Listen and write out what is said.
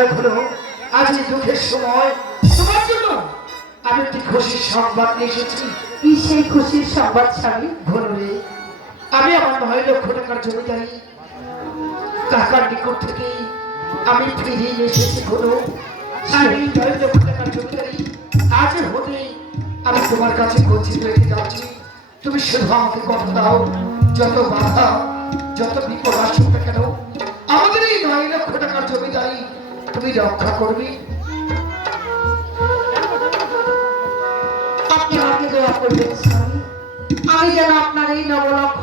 ভয়ানক হলো আজ এই দুঃখের সময় তোমার জন্য আমি একটি খুশির সংবাদ নিয়ে এসেছি। কি সেই খুশির সংবাদ স্বামী? ঘরে আমি আমার 9 লক্ষ টাকার জমিদারি কাকার নিকট থেকে আমি ফিরিয়ে এসেছি। ঘরে আমি 9 লক্ষ টাকার জমিদারি আজ হতে আমি তোমার কাছে গচ্ছিত রেখে যাচ্ছি। তুমি শুধু আমাকে কথা দাও, যত বাধা যত বিপদ আসুক না কেন আমাদের এই 9 লক্ষ টাকার জমিদারি তুমি রক্ষা করবে। আপনি আমাকে দোয়া করবেন স্বামী, আমি যেন আপনার এই 9 লক্ষ